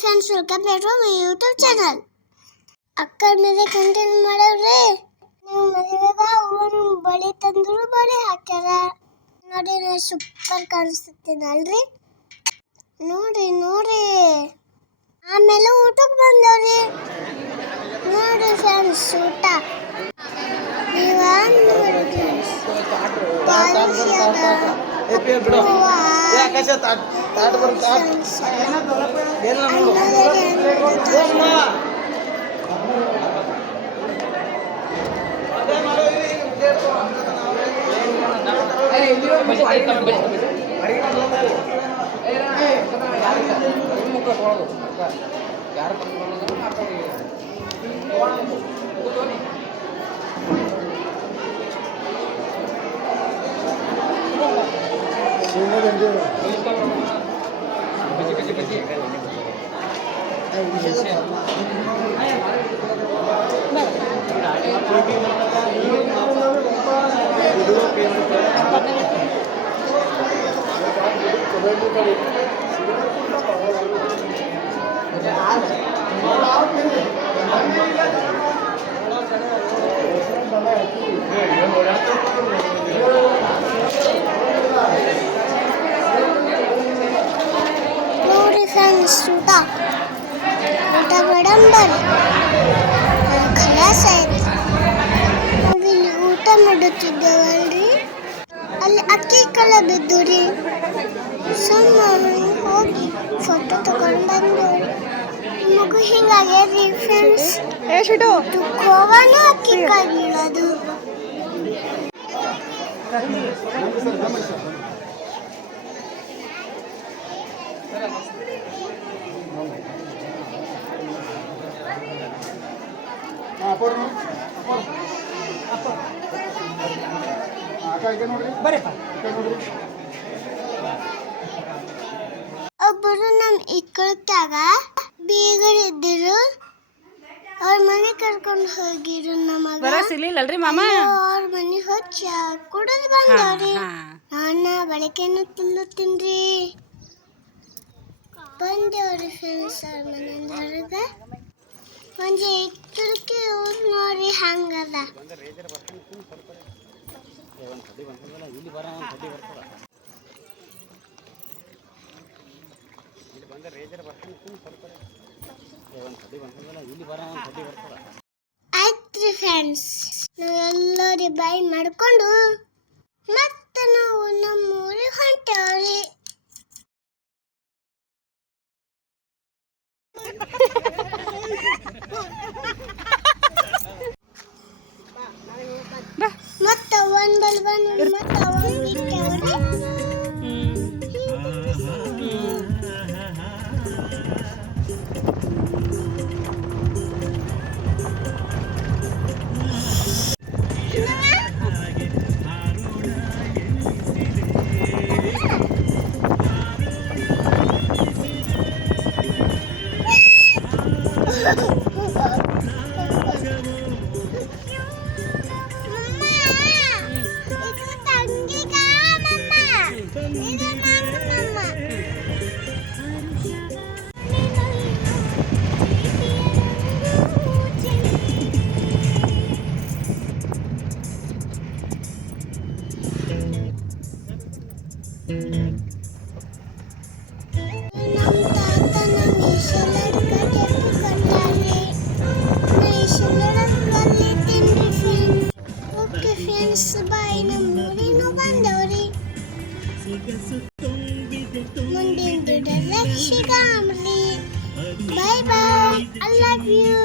Friends, welcome back to my YouTube channel. ಅಕ್ಕ ಮೇಲೆ content ಮಾಡವ್ರೆ. ನೀವು ಮದುವೆಗ ಅವರು ಬಳೆ ತಂದ್ರು, ಬಳೆ ಹಾಕ್ಯಾರ. ನೋಡಿ, ನಾನು ಸೂಪರ್ ಕಾಣಿಸ್ತೀನಲ್ರಿ. ನೋಡಿ ನೋಡಿ. ಆಮೇಲೆ ಊಟಕ್ಕೆ ಬಂದವ್ರಿ. ನೋಡಿ ಫ್ರೆಂಡ್ಸ್, ಊಟ ನೀವ ನೋಡಿ. ನೋಡಿ ಫ್ರೆಂಡ್ಸ್, ಊಟ ಮೇಡಮ್ ಬರ್ರಿ. ಖಲಾಸ್ ಆಯ್ತು. ನಾವಿಲ್ಲಿ ಊಟ ಮಾಡುತ್ತಿದ್ದೇವಲ್ರಿ, ಅಲ್ಲಿ ಅಕ್ಕಿ ಕಾಳ ಬಿದ್ದು ರೀ. ಸುಮ್ಮ ಹೋಗಿ ಫೋಟೋ ತಗೊಂಡು ಬಂದವ್ರಿ. ಮಗು ಹಿಂಗಾಗ್ಯದ್ರಿ ಫ್ರೆಂಡ್ಸ್. ಗೋವಾನು ಅಕ್ಕಿ ಕಾಳ ಬೀಳೋದು. ಒಬ್ಬರು ನಮ್ಮ ಇಕ್ಕಳತ್ತಾಗ ಬೀಗರಿದ್ದರು. ಅವ್ರ ಮನೆ ಕರ್ಕೊಂಡು ಹೋಗಿರು. ನಮಗ ಸಿಗ್ಲಿಲ್ಲಲ್ರಿ ಮಾಮ. ಅವ್ರ ಮನೆ ಹೊಚ್ಚ ಕುಡಿದು ಬಂದವ್ರಿ. ನಾನು ಬಳಕೆನು ತಿನ್ನುತ್ತೀನ್ರಿ. ಬಂದೇವ್ರಿ ಫ್ರೆಂಡ್ಸ್ ಅವ್ರ ಮನೆಯಿಂದ ಹೊರಗೆ. ಒಂದು ಇಕ್ಕಳಕ್ಕೆ ಊರು ನೋಡಿ ಹಂಗದ. ಆಯ್ತ್ರಿ ಫ್ರೆಂಡ್ಸ್, ನಾವೆಲ್ಲರೂ ಬಾಯ್ ಮಾಡ್ಕೊಂಡು ಮತ್ತೆ ನಾವು ನಮ್ಮೂರಿಗೆ ಹೊಂಟೇವ್ರಿ. ಮತ್ತೆ ಒಂದ್ ಬಲ್ ಬಂದು ಮತ್ತೆ ಒಂದ್ ಇಟ್ಟೇವ್ರಿ. ಬಾಯ್, ನಮ್ಮೂರಿನೂ ಬಂದವ್ರಿ. ಮುಂದಿನ ರಕ್ಷಿಗಾಮ್ರಿ. Bye bye. I love you.